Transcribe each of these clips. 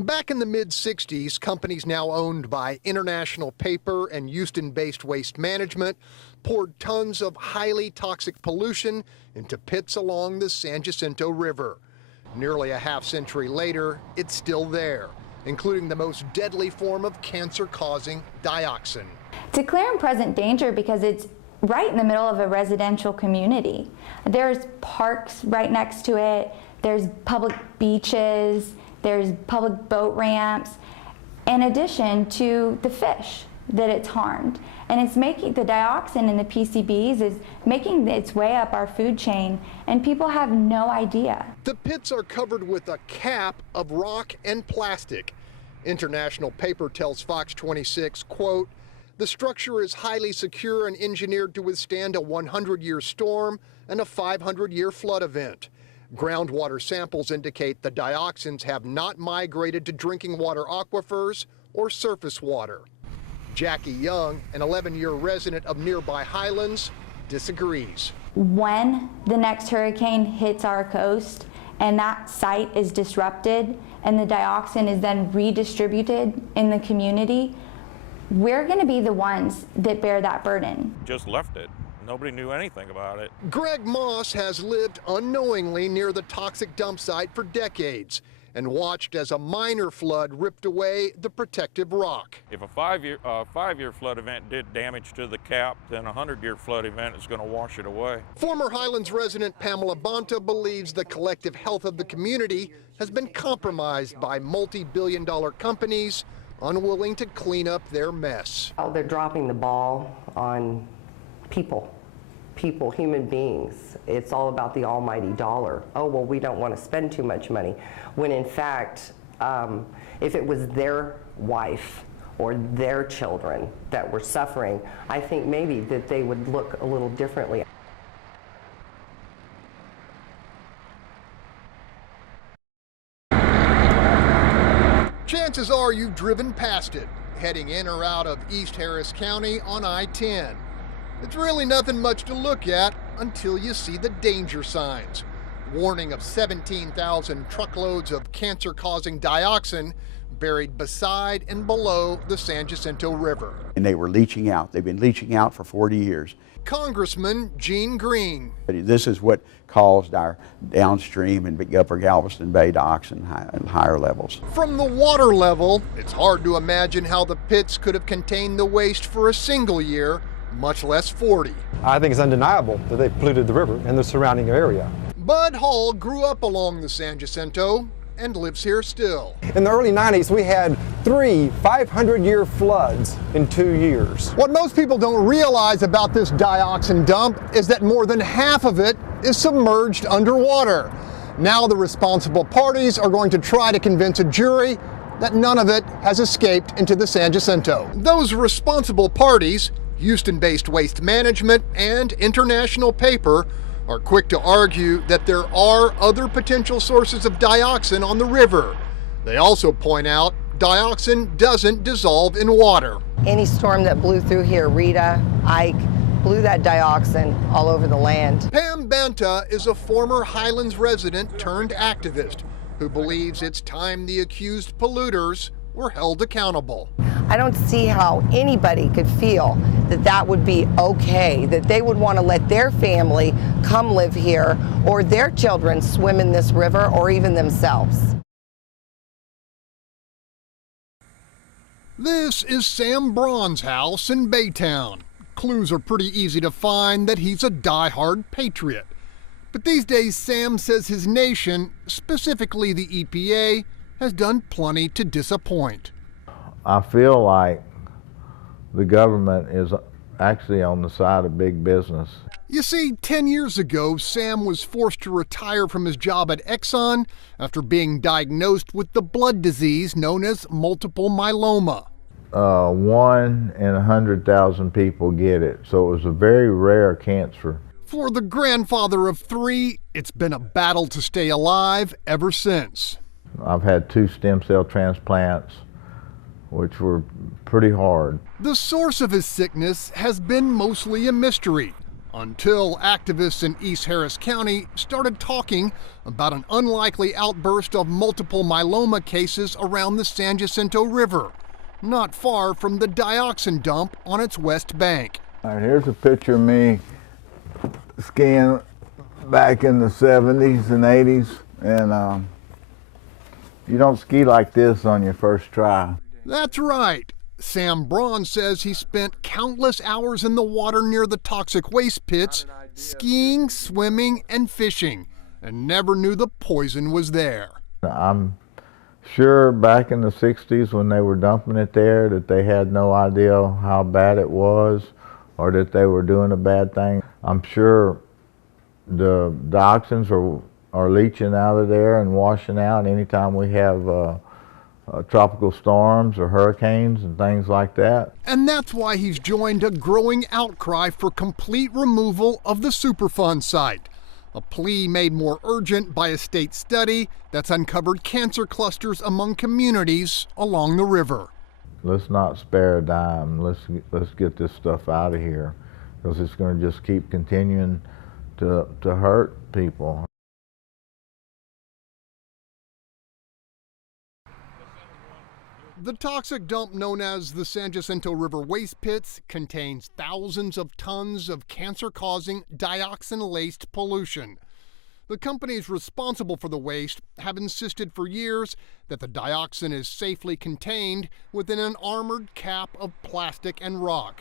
Back in the mid-'60s, companies now owned by International Paper and Houston-based Waste Management poured tons of highly toxic pollution into pits along the San Jacinto River. Nearly a half-century later, it's still there, including the most deadly form of cancer-causing dioxin. It's a clear and present danger because it's right in the middle of a residential community. There's parks right next to it, there's public beaches, there's public boat ramps, in addition to the fish that it's harmed. And it's making, the dioxin in the PCBs is making its way up our food chain, and people have no idea. The pits are covered with a cap of rock and plastic. International Paper tells Fox 26, quote, "The structure is highly secure and engineered to withstand a 100-year storm and a 500-year flood event. Groundwater samples indicate the dioxins have not migrated to drinking water aquifers or surface water." Jackie Young, an 11-year resident of nearby Highlands, disagrees. When the next hurricane hits our coast and that site is disrupted and the dioxin is then redistributed in the community, we're going to be the ones that bear that burden. Just left it. Nobody knew anything about it. Greg Moss has lived unknowingly near the toxic dump site for decades and watched as a minor flood ripped away the protective rock. If a five-year flood event did damage to the cap, then a 100-year flood event is going to wash it away. Former Highlands resident Pamela Bonta believes the collective health of the community has been compromised by multi-billion-dollar companies unwilling to clean up their mess. Oh, they're dropping the ball on people, human beings. It's all about the almighty dollar. Oh, well, we don't want to spend too much money. When in fact, if it was their wife or their children that were suffering, I think maybe that they would look a little differently. Chances are you've driven past it, heading in or out of East Harris County on I-10. It's really nothing much to look at until you see the danger signs. Warning of 17,000 truckloads of cancer-causing dioxin buried beside and below the San Jacinto River. And they were leaching out. They've been leaching out for 40 years. Congressman Gene Green. This is what caused our downstream and upper Galveston Bay dioxin higher levels. From the water level, it's hard to imagine how the pits could have contained the waste for a single year, much less 40. I think it's undeniable that they polluted the river and the surrounding area. Bud Hall grew up along the San Jacinto and lives here still. In the early 90s, we had 3 500-year floods in 2 years. What most people don't realize about this dioxin dump is that more than half of it is submerged underwater. Now the responsible parties are going to try to convince a jury that none of it has escaped into the San Jacinto. Those responsible parties, Houston-based Waste Management and International Paper, are quick to argue that there are other potential sources of dioxin on the river. They also point out dioxin doesn't dissolve in water. Any storm that blew through here, Rita, Ike, blew that dioxin all over the land. Pam Banta is a former Highlands resident turned activist who believes it's time the accused polluters were held accountable. I don't see how anybody could feel that that would be okay, that they would want to let their family come live here or their children swim in this river or even themselves. This is Sam Braun's house in Baytown. Clues are pretty easy to find that he's a die-hard patriot. But these days, Sam says his nation, specifically the EPA, has done plenty to disappoint. I feel like the government is actually on the side of big business. You see, 10 years ago, Sam was forced to retire from his job at Exxon after being diagnosed with the blood disease known as multiple myeloma. 1 in 100,000 people get it, so it was a very rare cancer. For the grandfather of 3, it's been a battle to stay alive ever since. I've had 2 stem cell transplants, which were pretty hard. The source of his sickness has been mostly a mystery, until activists in East Harris County started talking about an unlikely outburst of multiple myeloma cases around the San Jacinto River, not far from the dioxin dump on its west bank. All right, here's a picture of me skiing back in the 70s and 80s, and you don't ski like this on your first try. That's right. Sam Braun says he spent countless hours in the water near the toxic waste pits, skiing, swimming, and fishing, and never knew the poison was there. I'm sure back in the 60s when they were dumping it there that they had no idea how bad it was or that they were doing a bad thing. I'm sure the dioxins are leaching out of there and washing out anytime we have tropical storms or hurricanes and things like that. And that's why he's joined a growing outcry for complete removal of the Superfund site, a plea made more urgent by a state study that's uncovered cancer clusters among communities along the river. Let's not spare a dime. Let's get this stuff out of here, because it's going to just keep continuing to hurt people. The toxic dump known as the San Jacinto River Waste Pits contains thousands of tons of cancer-causing dioxin-laced pollution. The companies responsible for the waste have insisted for years that the dioxin is safely contained within an armored cap of plastic and rock.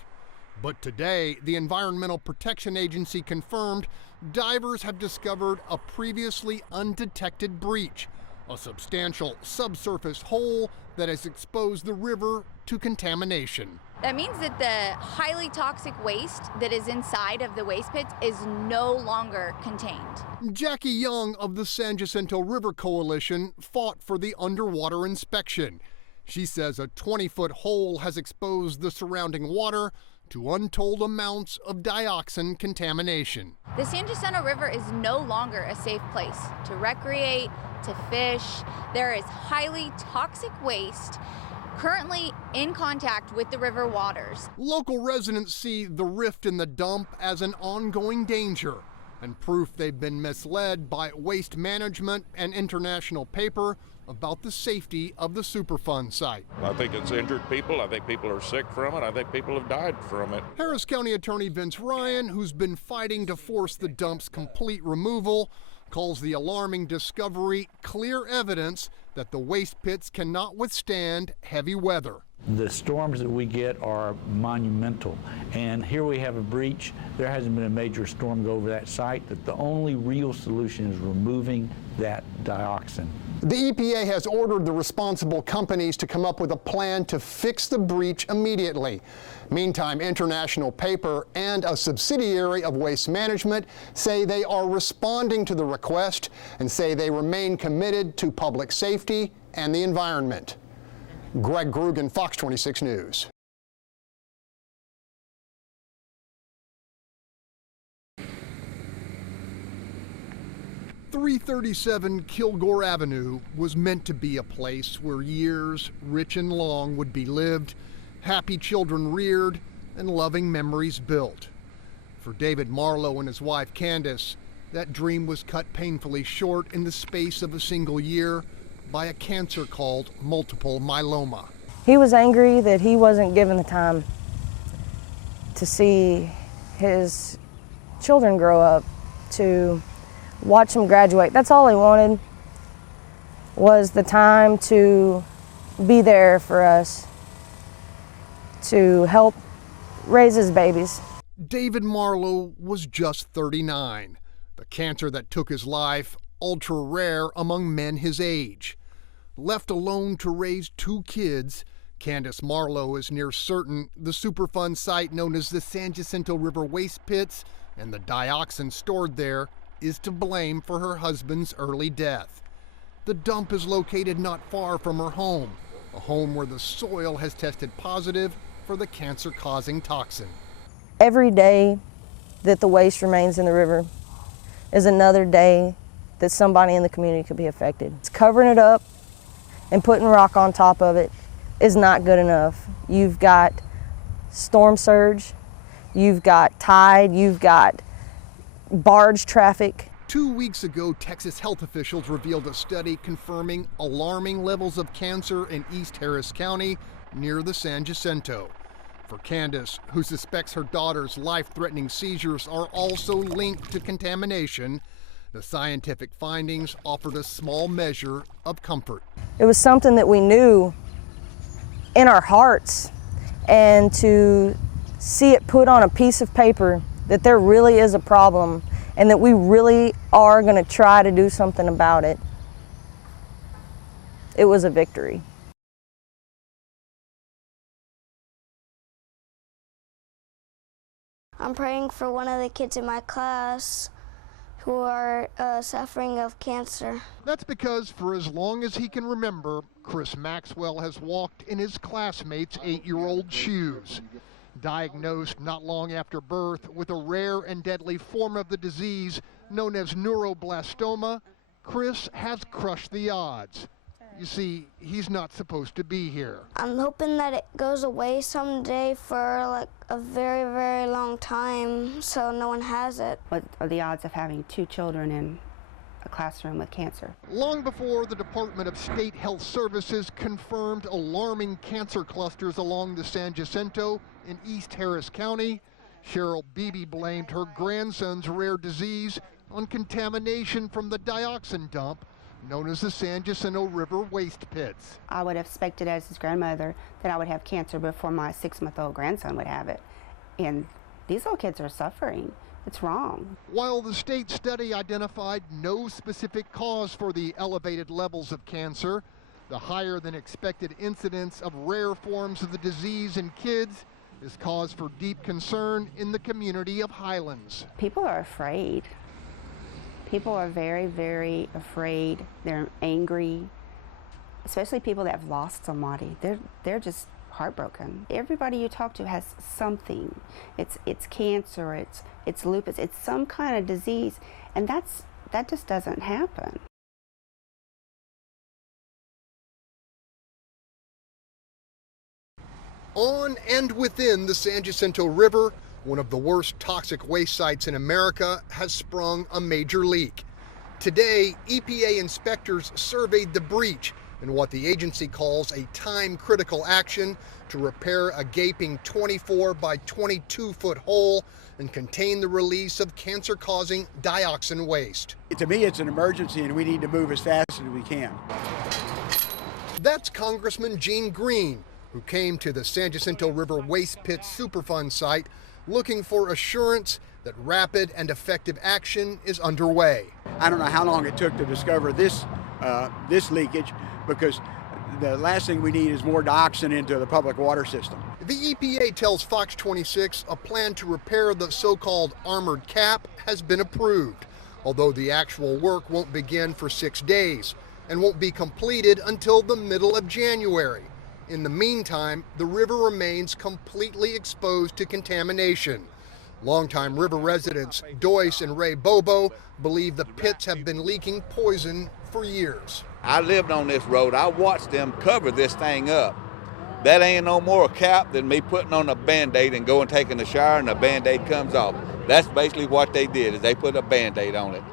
But today, the Environmental Protection Agency confirmed divers have discovered a previously undetected breach, a substantial subsurface hole that has exposed the river to contamination. That means that the highly toxic waste that is inside of the waste pits is no longer contained. Jackie Young of the San Jacinto River Coalition fought for the underwater inspection. She says a 20-foot hole has exposed the surrounding water to untold amounts of dioxin contamination. The San Jacinto River is no longer a safe place to recreate, to fish. There is highly toxic waste currently in contact with the river waters. Local residents see the rift in the dump as an ongoing danger and proof they've been misled by waste management and international paper about the safety of the Superfund site. I think it's injured people. I think people are sick from it. I think people have died from it. Harris County Attorney Vince Ryan, who's been fighting to force the dump's complete removal, calls the alarming discovery clear evidence that the waste pits cannot withstand heavy weather. The storms that we get are monumental, and here we have a breach. There hasn't been a major storm go over that site. That the only real solution is removing that dioxin. The EPA has ordered the responsible companies to come up with a plan to fix the breach immediately. Meantime, International Paper and a subsidiary of Waste Management say they are responding to the request and say they remain committed to public safety and the environment. Greg Groogan, Fox 26 News. .337 Kilgore Avenue was meant to be a place where years, rich and long, would be lived, happy children reared, and loving memories built. For David Marlowe and his wife Candace, that dream was cut painfully short in the space of a single year by a cancer called multiple myeloma. He was angry that he wasn't given the time to see his children grow up, to watch them graduate. That's all he wanted, was the time to be there for us, to help raise his babies. David Marlowe was just 39. The cancer that took his life, ultra rare among men his age. Left alone to raise 2 kids, Candace Marlowe is near certain the Superfund site known as the San Jacinto River Waste Pits and the dioxin stored there is to blame for her husband's early death. The dump is located not far from her home, a home where the soil has tested positive for the cancer-causing toxin. Every day that the waste remains in the river is another day that somebody in the community could be affected. It's covering it up and putting rock on top of it is not good enough. You've got storm surge, you've got tide, you've got barge traffic. 2 weeks ago, Texas health officials revealed a study confirming alarming levels of cancer in East Harris County near the San Jacinto. For Candace, who suspects her daughter's life-threatening seizures are also linked to contamination, the scientific findings offered a small measure of comfort. It was something that we knew in our hearts, and to see it put on a piece of paper that there really is a problem and that we really are going to try to do something about it, it was a victory. I'm praying for one of the kids in my class who are suffering of cancer. That's because for as long as he can remember, Chris Maxwell has walked in his classmates' 8-year-old shoes. Diagnosed not long after birth with a rare and deadly form of the disease known as neuroblastoma, Chris has crushed the odds. You see, he's not supposed to be here. I'm hoping that it goes away someday for like a very, very long time so no one has it. What are the odds of having 2 children in a classroom with cancer? Long before the Department of State Health Services confirmed alarming cancer clusters along the San Jacinto in East Harris County, Cheryl Beebe blamed her grandson's rare disease on contamination from the dioxin dump known as the San Jacinto River waste pits. I would have expected as his grandmother that I would have cancer before my 6-month-old grandson would have it. And these little kids are suffering. It's wrong. While the state study identified no specific cause for the elevated levels of cancer, the higher than expected incidence of rare forms of the disease in kids is cause for deep concern in the community of Highlands. People are afraid. People are very, very afraid. They're angry, especially people that have lost somebody. They're just heartbroken. Everybody you talk to has something. It's cancer, it's lupus, it's some kind of disease, and that just doesn't happen. On and within the San Jacinto River, one of the worst toxic waste sites in America, has sprung a major leak. Today, EPA inspectors surveyed the breach in what the agency calls a time-critical action to repair a gaping 24 by 22-foot hole and contain the release of cancer-causing dioxin waste. To me, it's an emergency and we need to move as fast as we can. That's Congressman Gene Green, who came to the San Jacinto River Waste Pit Superfund site looking for assurance that rapid and effective action is underway. I don't know how long it took to discover this leakage, because the last thing we need is more dioxin into the public water system. The EPA tells Fox 26 a plan to repair the so-called armored cap has been approved, although the actual work won't begin for 6 days and won't be completed until the middle of January. In the meantime, the river remains completely exposed to contamination. Longtime river residents Doyce and Ray Bobo believe the pits have been leaking poison for years. I lived on this road. I watched them cover this thing up. That ain't no more a cap than me putting on a Band-Aid and going taking a shower and the Band-Aid comes off. That's basically what they did, is they put a Band-Aid on it.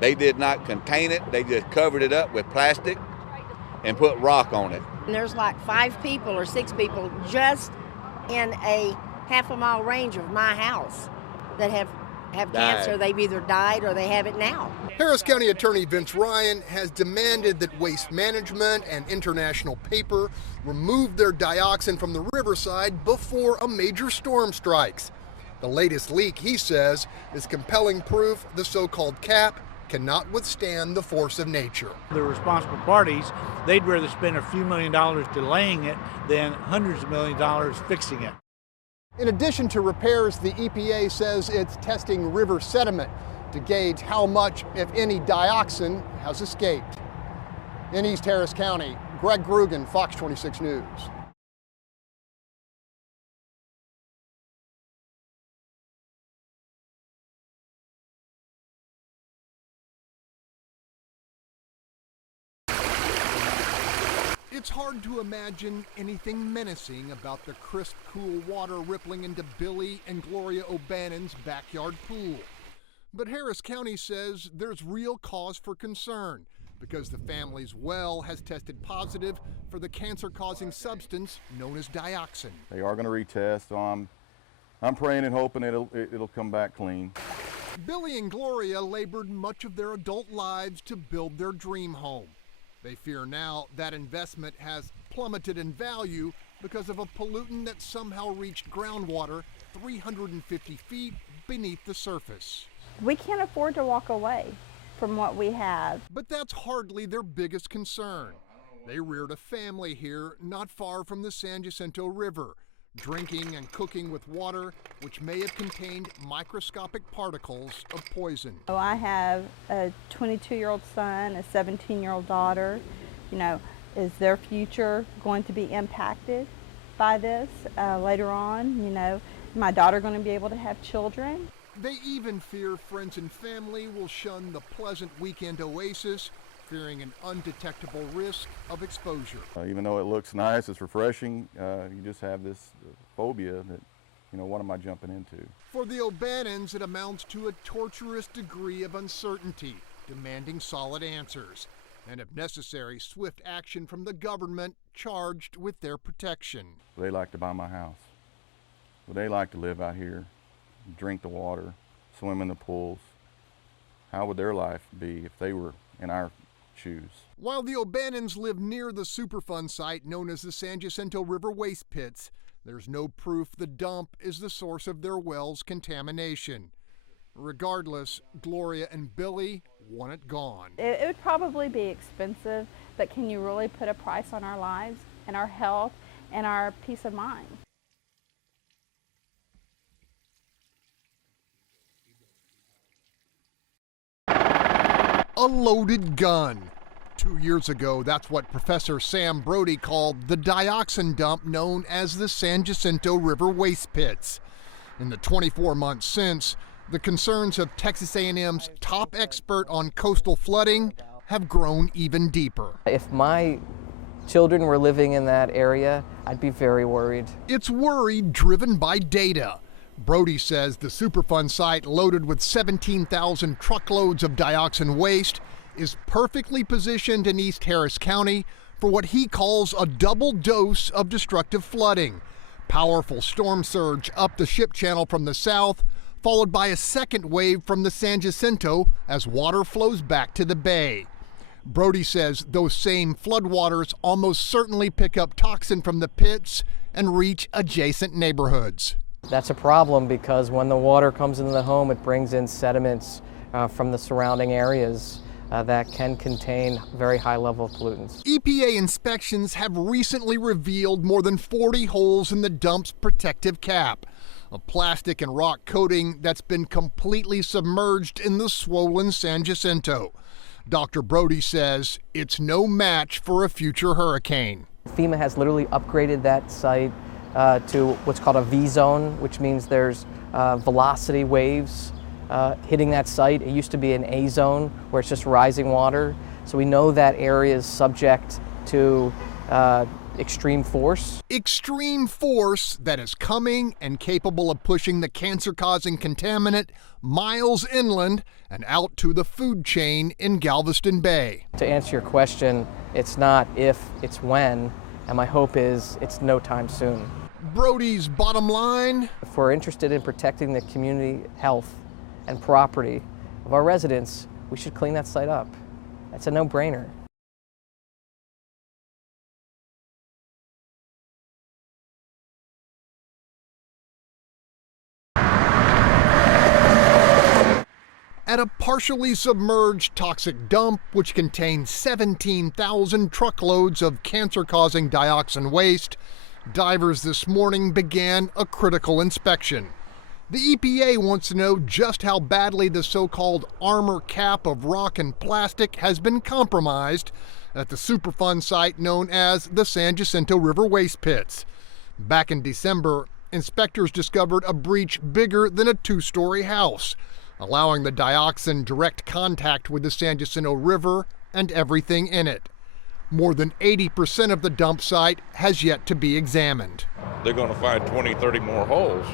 They did not contain it. They just covered it up with plastic and put rock on it. And there's like 5 people or 6 people just in a half-a-mile range of my house that have cancer. They've either died or they have it now. Harris County Attorney Vince Ryan has demanded that Waste Management and International Paper remove their dioxin from the riverside before a major storm strikes. The latest leak, he says, is compelling proof the so-called cap cannot withstand the force of nature. The responsible parties, they'd rather spend a few $1 million delaying it than hundreds of $millions fixing it. In addition to repairs, the EPA says it's testing river sediment to gauge how much, if any, dioxin has escaped. In East Harris County, Greg Groogan, Fox 26 News. It's hard to imagine anything menacing about the crisp, cool water rippling into Billy and Gloria O'Bannon's backyard pool. But Harris County says there's real cause for concern because the family's well has tested positive for the cancer-causing substance known as dioxin. They are going to retest, so I'm praying and hoping it'll come back clean. Billy and Gloria labored much of their adult lives to build their dream home. They fear now that investment has plummeted in value because of a pollutant that somehow reached groundwater 350 feet beneath the surface. We can't afford to walk away from what we have. But that's hardly their biggest concern. They reared a family here not far from the San Jacinto River, drinking and cooking with water which may have contained microscopic particles of poison. So I have a 22-year-old son, a 17-year-old daughter. You know, is their future going to be impacted by this later on? You know, is my daughter going to be able to have children? They even fear friends and family will shun the pleasant weekend oasis, fearing an undetectable risk of exposure. Even though it looks nice, it's refreshing, you just have this phobia that, you know, what am I jumping into? For the O'Bannons, it amounts to a torturous degree of uncertainty, demanding solid answers, and if necessary, swift action from the government charged with their protection. They like to buy my house. They like to live out here, drink the water, swim in the pools. How would their life be if they were in our shoes? While the O'Bannons live near the Superfund site known as the San Jacinto River Waste Pits, there's no proof the dump is the source of their well's contamination. Regardless, Gloria and Billy want it gone. It would probably be expensive, but can you really put a price on our lives and our health and our peace of mind? A loaded gun. 2 years ago, that's what Professor Sam Brody called the dioxin dump known as the San Jacinto River Waste Pits. In the 24 months since, the concerns of Texas A&M's top expert on coastal flooding have grown even deeper. If my children were living in that area, I'd be very worried. It's worry driven by data. Brody says the Superfund site, loaded with 17,000 truckloads of dioxin waste, is perfectly positioned in East Harris County for what he calls a double dose of destructive flooding. Powerful storm surge up the ship channel from the south, followed by a second wave from the San Jacinto as water flows back to the bay. Brody says those same floodwaters almost certainly pick up toxin from the pits and reach adjacent neighborhoods. That's a problem because when the water comes into the home, it brings in sediments from the surrounding areas that can contain very high level of pollutants. EPA inspections have recently revealed more than 40 holes in the dump's protective cap, a plastic and rock coating that's been completely submerged in the swollen San Jacinto. Dr. Brody says it's no match for a future hurricane. FEMA has literally upgraded that site to what's called a V zone, which means there's velocity waves hitting that site. It used to be an A zone where it's just rising water. So we know that area is subject to extreme force. Extreme force that is coming and capable of pushing the cancer-causing contaminant miles inland and out to the food chain in Galveston Bay. To answer your question, it's not if, it's when, and my hope is it's no time soon. Brody's bottom line? If we're interested in protecting the community health and property of our residents, we should clean that site up. That's a no-brainer. At a partially submerged toxic dump, which contains 17,000 truckloads of cancer-causing dioxin waste, divers this morning began a critical inspection. The EPA wants to know just how badly the so-called armor cap of rock and plastic has been compromised at the Superfund site known as the San Jacinto River Waste Pits. Back in December, inspectors discovered a breach bigger than a two-story house, allowing the dioxin direct contact with the San Jacinto River and everything in it. More than 80% of the dump site has yet to be examined. They're going to find 20, 30 more holes.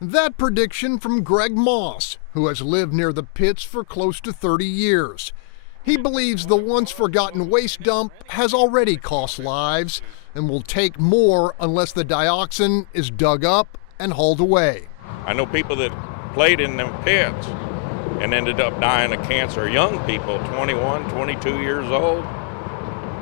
That prediction from Greg Moss, who has lived near the pits for close to 30 years. He believes the once forgotten waste dump has already cost lives and will take more unless the dioxin is dug up and hauled away. I know people that played in them pits and ended up dying of cancer. Young people, 21, 22 years old.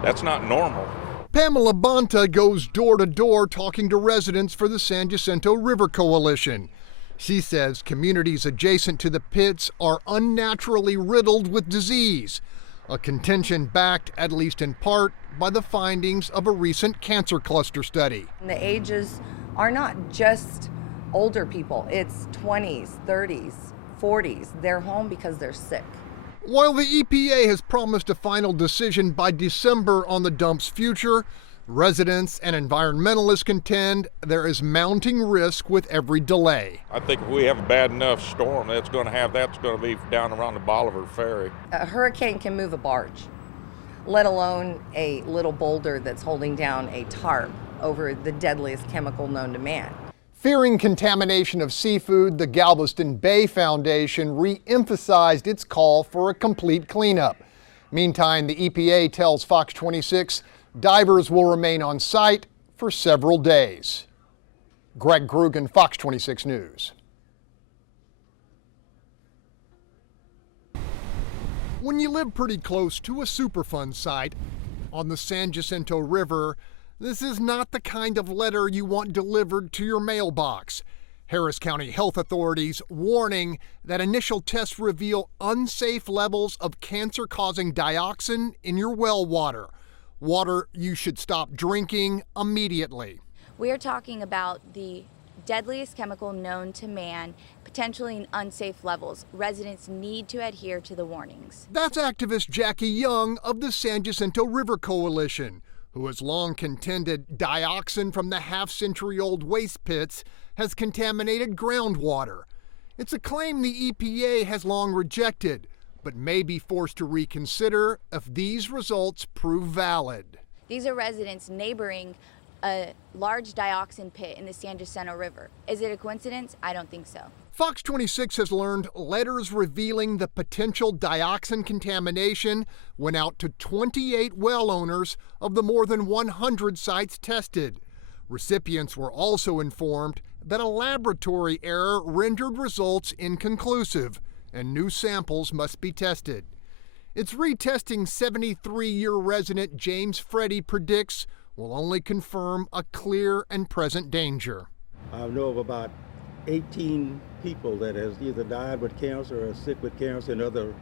That's not normal. Pamela Bonta goes door to door talking to residents for the San Jacinto River Coalition. She says communities adjacent to the pits are unnaturally riddled with disease, a contention backed, at least in part, by the findings of a recent cancer cluster study. The ages are not just older people, it's 20s, 30s, 40s. They're home because they're sick. While the EPA has promised a final decision by December on the dump's future, residents and environmentalists contend there is mounting risk with every delay. I think if we have a bad enough storm, that's going to be down around the Bolivar Ferry. A hurricane can move a barge, let alone a little boulder that's holding down a tarp over the deadliest chemical known to man. Fearing contamination of seafood, the Galveston Bay Foundation re-emphasized its call for a complete cleanup. Meantime, the EPA tells Fox 26 divers will remain on site for several days. Greg Groogan, Fox 26 News. When you live pretty close to a Superfund site on the San Jacinto River, this is not the kind of letter you want delivered to your mailbox. Harris County health authorities warning that initial tests reveal unsafe levels of cancer-causing dioxin in your well water. Water you should stop drinking immediately. We are talking about the deadliest chemical known to man, potentially in unsafe levels. Residents need to adhere to the warnings. That's activist Jackie Young of the San Jacinto River Coalition, who has long contended dioxin from the half-century-old waste pits has contaminated groundwater. It's a claim the EPA has long rejected, but may be forced to reconsider if these results prove valid. These are residents neighboring a large dioxin pit in the San Jacinto River. Is it a coincidence? I don't think so. Fox 26 has learned letters revealing the potential dioxin contamination went out to 28 well owners of the more than 100 sites tested. Recipients were also informed that a laboratory error rendered results inconclusive and new samples must be tested. It's retesting 73-year resident James Freddy predicts will only confirm a clear and present danger. I know of about 18 people that has either died with cancer or sick with cancer and other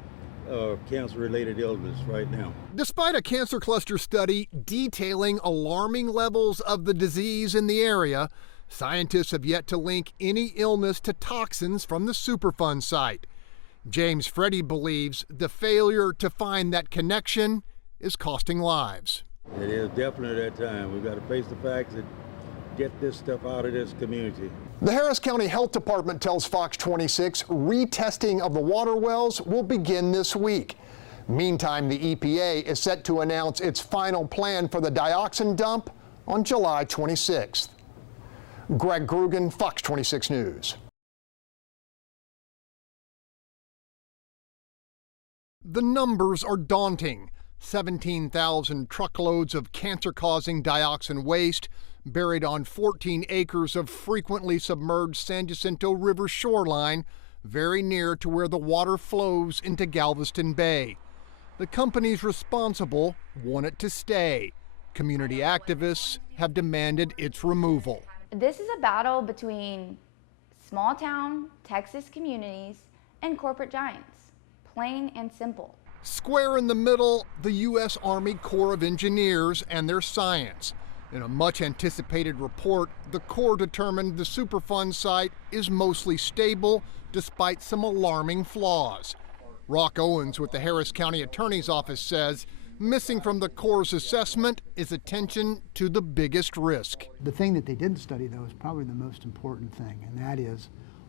cancer-related illness right now. Despite a cancer cluster study detailing alarming levels of the disease in the area, scientists have yet to link any illness to toxins from the Superfund site. James Freddy believes the failure to find that connection is costing lives. It is definitely that time. We've got to face the facts and get this stuff out of this community. The Harris County Health Department tells Fox 26 retesting of the water wells will begin this week. Meantime, the EPA is set to announce its final plan for the dioxin dump on July 26th. Greg Groogan, Fox 26 News. The numbers are daunting. 17,000 truckloads of cancer-causing dioxin waste buried on 14 acres of frequently submerged San Jacinto River shoreline, very near to where the water flows into Galveston Bay. The companies responsible want it to stay. Community activists have demanded its removal. This is a battle between small-town Texas communities and corporate giants, plain and simple. Square in the middle, the U.S. Army Corps of Engineers and their science. In a much-anticipated report, the Corps determined the Superfund site is mostly stable despite some alarming flaws. Rock Owens with the Harris County Attorney's Office says missing from the Corps' assessment is attention to the biggest risk. The thing that they didn't study, though, is probably the most important thing, and that is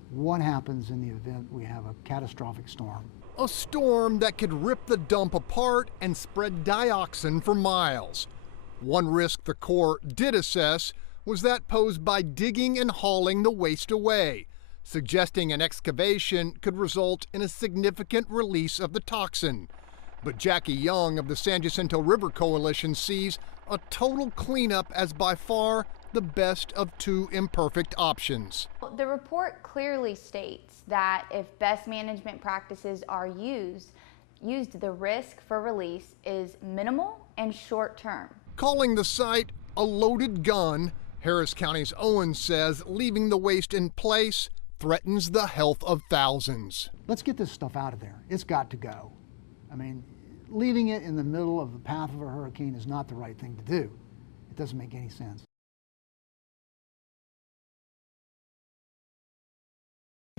what happens in the event we have a catastrophic storm. A storm that could rip the dump apart and spread dioxin for miles. One risk the Corps did assess was that posed by digging and hauling the waste away, suggesting an excavation could result in a significant release of the toxin. But Jackie Young of the San Jacinto River Coalition sees a total cleanup as by far the best of two imperfect options. The report clearly states that if best management practices are used, the risk for release is minimal and short-term. Calling the site a loaded gun, Harris County's Owens says leaving the waste in place threatens the health of thousands. Let's get this stuff out of there. It's got to go. I mean, leaving it in the middle of the path of a hurricane is not the right thing to do. It doesn't make any sense.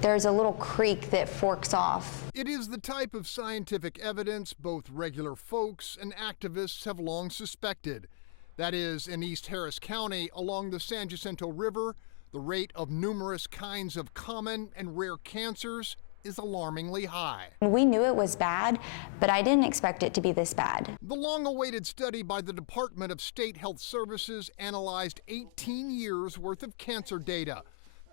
There's a little creek that forks off. It is the type of scientific evidence both regular folks and activists have long suspected. That is, in East Harris County, along the San Jacinto River, the rate of numerous kinds of common and rare cancers is alarmingly high. We knew it was bad, but I didn't expect it to be this bad. The long-awaited study by the Department of State Health Services analyzed 18 years worth of cancer data.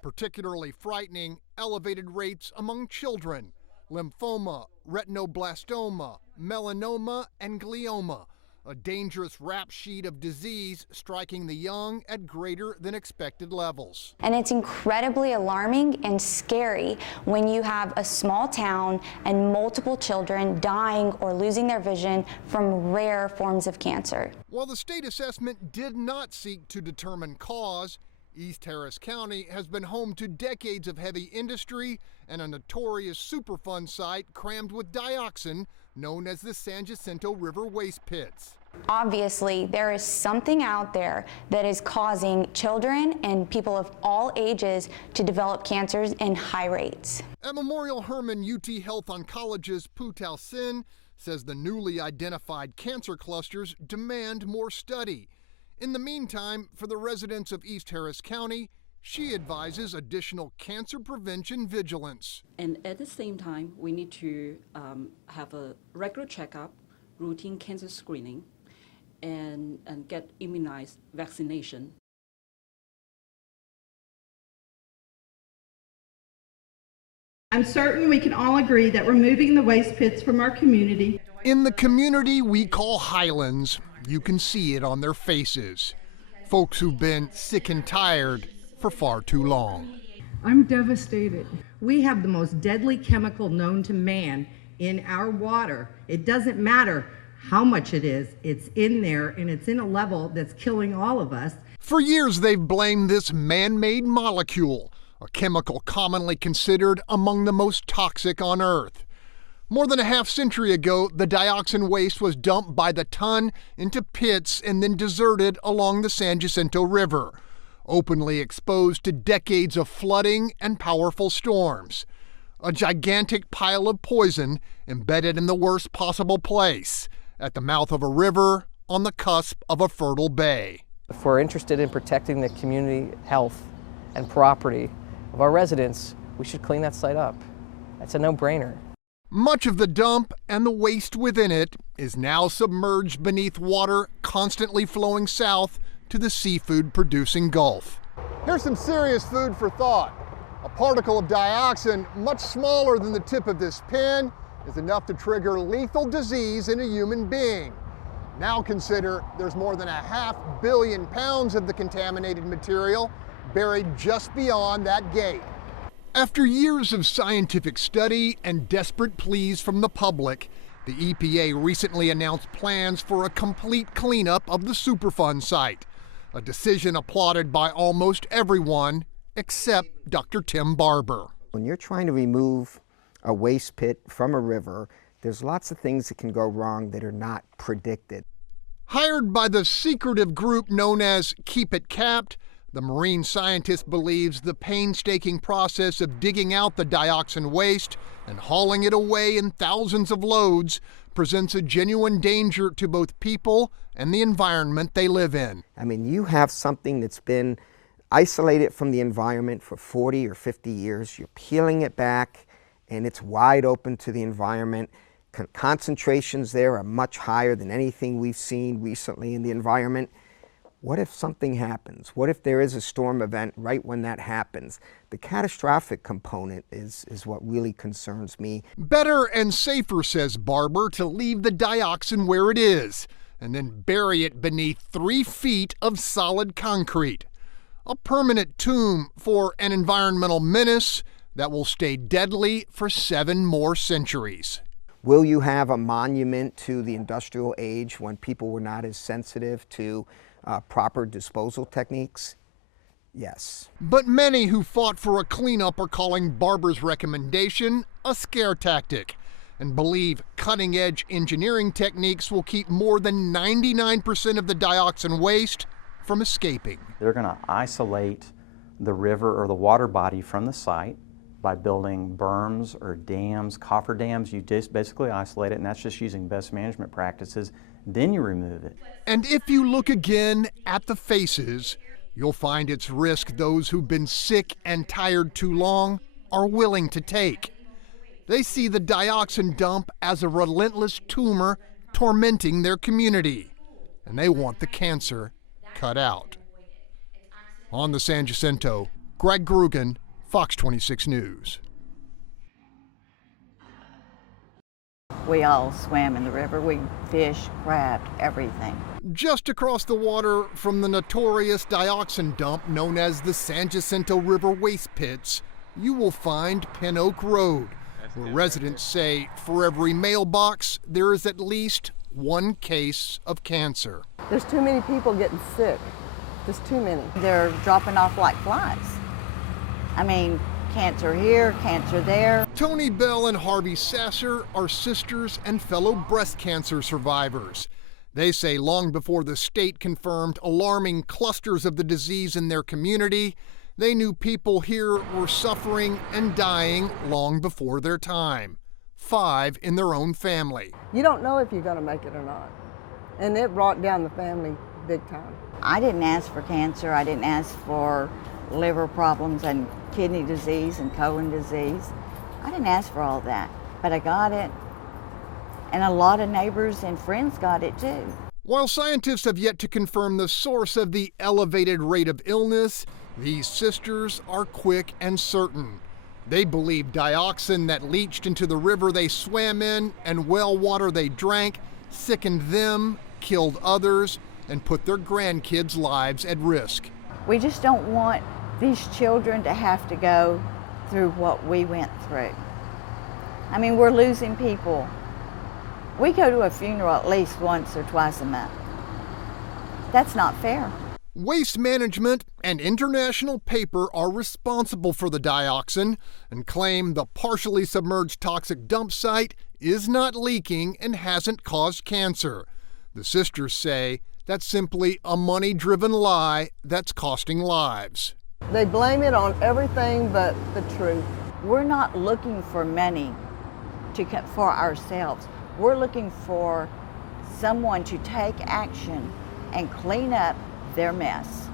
Particularly frightening, elevated rates among children, lymphoma, retinoblastoma, melanoma, and glioma, a dangerous rap sheet of disease striking the young at greater than expected levels. And it's incredibly alarming and scary when you have a small town and multiple children dying or losing their vision from rare forms of cancer. While the state assessment did not seek to determine cause, East Harris County has been home to decades of heavy industry and a notorious Superfund site crammed with dioxin known as the San Jacinto River waste pits. Obviously, there is something out there that is causing children and people of all ages to develop cancers in high rates. At Memorial Hermann, UT Health oncologist Putao Sin says the newly identified cancer clusters demand more study. In the meantime, for the residents of East Harris County, she advises additional cancer prevention vigilance. And at the same time, we need to have a regular checkup, routine cancer screening, and get immunized vaccination. I'm certain we can all agree that removing the waste pits from our community. In the community we call Highlands, you can see it on their faces. Folks who've been sick and tired for far too long. I'm devastated. We have the most deadly chemical known to man in our water. It doesn't matter how much it is, it's in there and it's in a level that's killing all of us. For years they've blamed this man-made molecule, a chemical commonly considered among the most toxic on Earth. More than a half-century ago, the dioxin waste was dumped by the ton into pits and then deserted along the San Jacinto River, openly exposed to decades of flooding and powerful storms. A gigantic pile of poison embedded in the worst possible place, at the mouth of a river on the cusp of a fertile bay. If we're interested in protecting the community health and property of our residents, we should clean that site up. That's a no-brainer. Much of the dump and the waste within it is now submerged beneath water constantly flowing south to the seafood-producing Gulf. Here's some serious food for thought. A particle of dioxin much smaller than the tip of this pin is enough to trigger lethal disease in a human being. Now consider there's more than 500 million pounds of the contaminated material buried just beyond that gate. After years of scientific study and desperate pleas from the public, the EPA recently announced plans for a complete cleanup of the Superfund site, a decision applauded by almost everyone except Dr. Tim Barber. When you're trying to remove a waste pit from a river, there's lots of things that can go wrong that are not predicted. Hired by the secretive group known as Keep It Capped, the marine scientist believes the painstaking process of digging out the dioxin waste and hauling it away in thousands of loads presents a genuine danger to both people and the environment they live in. I mean, you have something that's been isolated from the environment for 40 or 50 years. You're peeling it back and it's wide open to the environment. Concentrations there are much higher than anything we've seen recently in the environment. What if something happens? What if there is a storm event right when that happens? The catastrophic component is what really concerns me. Better and safer, says Barber, to leave the dioxin where it is and then bury it beneath 3 feet of solid concrete. A permanent tomb for an environmental menace that will stay deadly for 7 more centuries. Will you have a monument to the industrial age when people were not as sensitive to proper disposal techniques? Yes. But many who fought for a cleanup are calling Barber's recommendation a scare tactic and believe cutting-edge engineering techniques will keep more than 99% of the dioxin waste from escaping. They're going to isolate the river or the water body from the site by building berms or dams, cofferdams. You just basically isolate it, and that's just using best management practices. Then you remove it. And if you look again at the faces, you'll find it's risk those who've been sick and tired too long are willing to take. They see the dioxin dump as a relentless tumor tormenting their community, and they want the cancer cut out. On the San Jacinto, Greg Groogan, Fox 26 News. We all swam in the river. We fished, crabbed, everything. Just across the water from the notorious dioxin dump known as the San Jacinto River Waste Pits, you will find Pin Oak Road, where residents say for every mailbox there is at least 1 case of cancer. There's too many people getting sick. There's too many. They're dropping off like flies. I mean, cancer here, cancer there. Tony Bell and Harvey Sasser are sisters and fellow breast cancer survivors. They say long before the state confirmed alarming clusters of the disease in their community, they knew people here were suffering and dying long before their time. 5 in their own family. You don't know if you're going to make it or not. And it brought down the family big time. I didn't ask for cancer. I didn't ask for liver problems and kidney disease and colon disease. I didn't ask for all that, but I got it. And a lot of neighbors and friends got it too. While scientists have yet to confirm the source of the elevated rate of illness, these sisters are quick and certain. They believe dioxin that leached into the river they swam in and well water they drank sickened them, killed others, and put their grandkids' lives at risk. We just don't want these children to have to go through what we went through. I mean, we're losing people. We go to a funeral at least once or twice a month. That's not fair. Waste Management and International Paper are responsible for the dioxin and claim the partially submerged toxic dump site is not leaking and hasn't caused cancer. The sisters say that's simply a money-driven lie that's costing lives. They blame it on everything but the truth. We're not looking for money for ourselves. We're looking for someone to take action and clean up their mess.